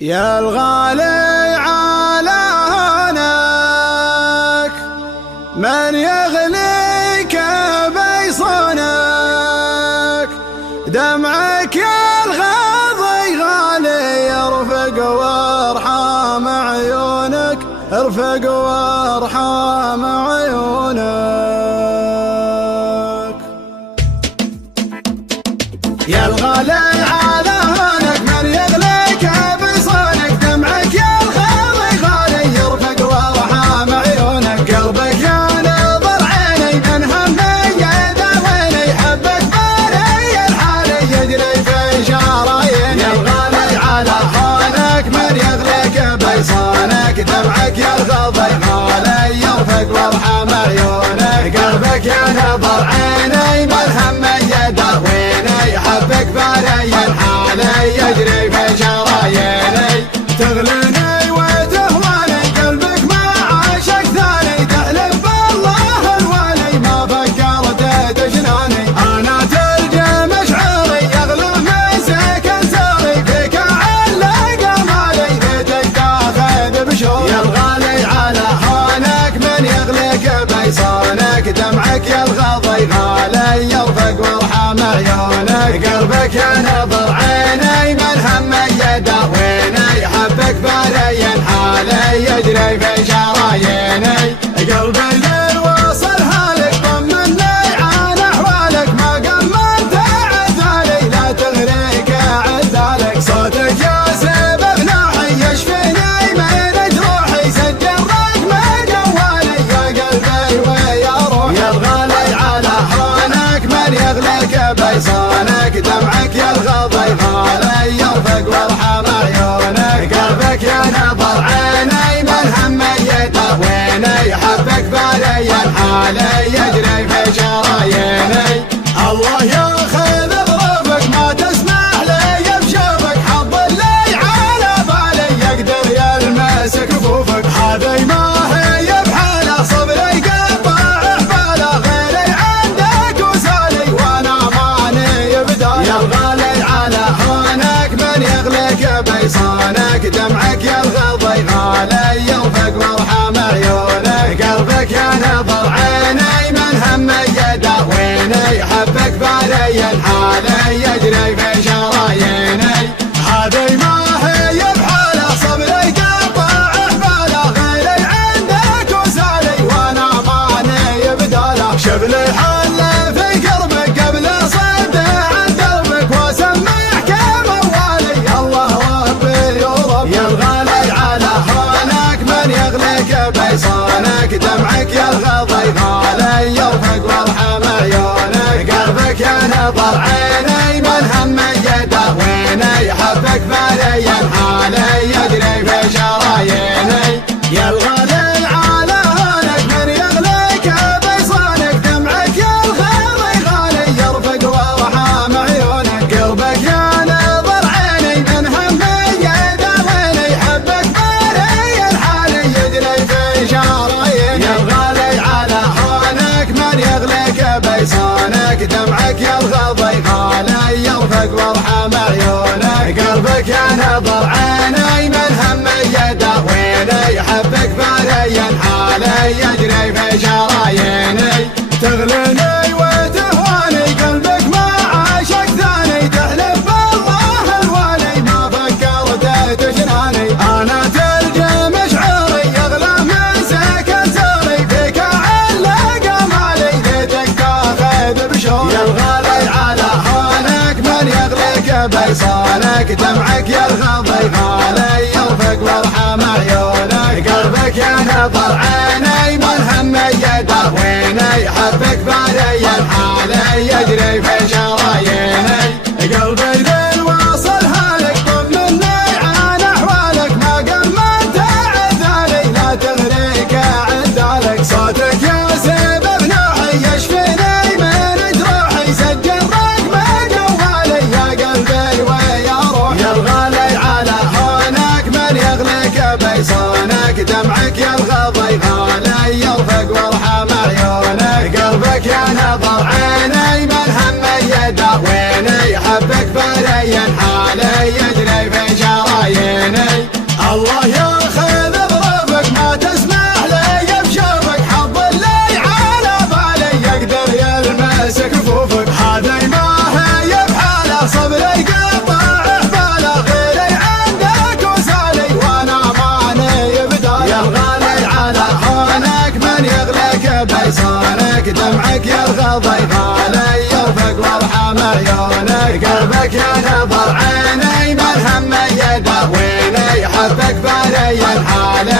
يا الغالي على هناك من يغليك بيصونك، دمعك يا الغاضي غالي يرفق وارحام عيونك، ارفق وارحام عيونك. يا الغالي على هناك من يغليك بيصونك، دمعك يا الغالي غالي يرفق وارحام عيونك، قلبك يا نظر عيني من همي يداويني، حبك بالي الحالي يجري في شراييني. يا الغالي على هناك من يغليك بيصونك، دمعك يا الغالي غالي يرفق وارحام عيونك، قلبك يا نظر عيني من همي يداويني، حبك بالي الحالي يجري في شراييني. تغليني وتهواني قلبك ما عاشق ثاني، تحلف بالله الوالي ما فكرت تجناني، انا تلقى مشعري يغلى مسك ساري، فيك علق مالي بيتك تاخذ بشوق. يا الغالي على هونك من يغليك بيصونك، دمعك يا الغضي غالي يرفق وارحام عيونك، قلبك يا نظر عيني من همي يداويني، حبك بالي حالي يجري في شراييني. قلبي ليل وصل هالك طمني عن احوالك، ما قمنت عذالي لا تغريك عذالك، صوتك يا سبب نوحي يشفيني من جروحي، سجل رقم جوالي يا قلبي ويا روحي. يا الغالي على هونك من يغليك بيصونك، دمعك يا الغضي غالي يرفق وارحام عيونك، قلبك يا نظر عيني من همي يداويني، حبك بالي الحالي يجري في شراييني. الله ياخذ ظروفك ما تسمح لي بشوفك، حظ اللي على بالي يقدر يلمس كفوفك، هذي ما هي بحاله صبري يقطع حباله، غيري عندك وسالي وانا ماني بداله. يا الغالي على هونك من يغليك بيصونك، دمعك يا الغضي غالي يرفق وارحام عيونك، قلبك يا نظر عيني من همي يداويني، حبك بالي الحالي يجري في شراييني. هذي ما هي بحاله صبري يقطع حباله، غيري عندك وسالي وانا ماني بداله، شبلي حل في قربك قبل صد عن دربك، واسمعك موالي الله ربي ورب. يا الغالي على هونك من يغليك بيصونك، دمعك يا الغضي غالي يرفق وارحام عيونك، قلبك يا نظر عيني من همي يداويني، حبك بالي الحالي يجري في شراييني. يا الغالي على هونك من يغليك بيصونك، دمعك يا الغالي غالي يرفق وارحام عيونك، قلبك يا نظر عيني من همي يداويني، حبك بالي الحالي يجري في شراييني. يا الغالي على هونك من يغليك بيصونك، دمعك يا الغضي غالي يرفق وارحام عيونك، قلبك يا نظر عيني من همي يداويني، حبك بالي الحالي يجري في شراييني. تغليني وتهواني قلبك ما عاشق ثاني، تحلف بالله الوالي ما فكرت تجناني، انا تلقى مشعري يغلى مسك ساري، فيك علق مالي ليتك تاخذ بشوق. يا الغالي على هونك من يغليك بيصونك، دمعك يا الغضي غالي يرفق وارحام عيونك، قلبك يا نظر عيني من همي يداويني، حبك بالي الحالي يجري في شراييني. قلبي ليل وصل هالك طمني عن احوالك، ما قمنت عذالي لا تغريك عذالك، صوتك يا سبب نوحي يشفيني من جروحي، سجل رقم جوالي يا قلبي ويا روحي. يا الغالي على هونك من يغليك بيصونك، دمعك يا الغضي غالي يرفق وارحام عيونك، قلبك يا نظر عيني من همي يداويني، حبك بالي الحالي يجري في شراييني. دمعك يرغض يغالي يرفق وارحم عيونك قلبك ينظر عيني من هم يداويني حبك بلي الحالي